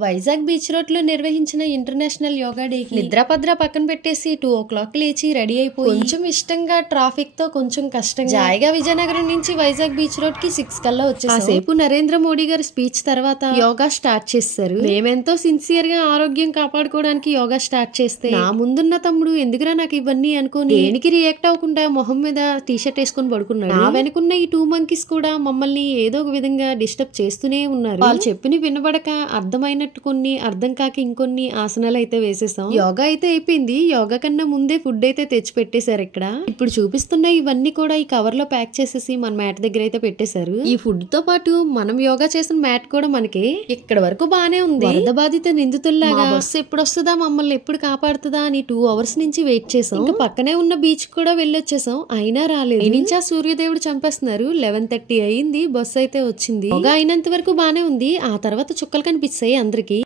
Vizag beach road లో నిర్వహించిన international yoga డేకి నిద్రపద్ర పక్కన పెట్టేసి 2 o'clock లేచి రెడీ అయిపోయి కొంచెం ఇష్టంగా ట్రాఫిక్ తో కొంచెం కష్టంగా జాయిగా విజయనగరం నుంచి వైజాగ్ బీచ్ రోడ్ కి 6 కల్లా వచ్చేసాం. కాసేపు నరేంద్ర మోడీ గారి స్పీచ్ తర్వాత యోగా స్టార్ట్ చేశారు. మేమెంతో సిన్సియర్ గా ఆరోగ్యం కాపాడుకోవడానికి యోగా స్టార్ట్ చేస్తే నా ముందున్న తమ్ముడు ఎందుకురా నాకు ఇవన్నీ అనుకుని దేనికి రియాక్ట్ అవ్వకుండా మొహం మీద టీషర్ట్ వేసుకుని పడుకున్నాడు. నా వెనుకున్న ఈ 2 monkeys కూడా మమ్మల్ని ఏదో ఒక విధంగా డిస్టర్బ్ చేస్తూనే ఉన్నారు. వాళ్ళు చెప్పిన వినబడక అర్థమైన కొన్ని అర్థం కాక ఇంకొన్ని ఆసనాలు అయితే వేసేసాం. యోగా అయితే అయిపోయింది. యోగా కన్నా ముందే ఫుడ్ అయితే తెచ్చి పెట్టేశారు. ఇక్కడ ఇప్పుడు చూపిస్తున్న ఇవన్నీ కూడా ఈ కవర్ లో ప్యాక్ చేసేసి మన మ్యాట్ దగ్గర అయితే పెట్టేశారు. ఈ ఫుడ్ తో పాటు మనం యోగా చేసిన మ్యాట్ కూడా మనకి ఇక్కడ వరకు బానే ఉంది. వరద బాధిత నిందితుల్లాగా బస్సు ఎప్పుడు వస్తుందా మమ్మల్ని ఎప్పుడు కాపాడుతుందా అని 2 hours నుంచి వెయిట్ చేసాం. ఇంకా పక్కనే ఉన్న బీచ్ కూడా వెళ్ళొచ్చేసాం. అయినా రాలేదు. నుంచి ఆ సూర్యదేవుడు చంపేస్తున్నారు. 11:30 అయింది. బస్సు అయితే వచ్చింది. యోగా అయినంత వరకు బానే ఉంది. ఆ తర్వాత చుక్కలు కనిపిస్తాయి అందరికి.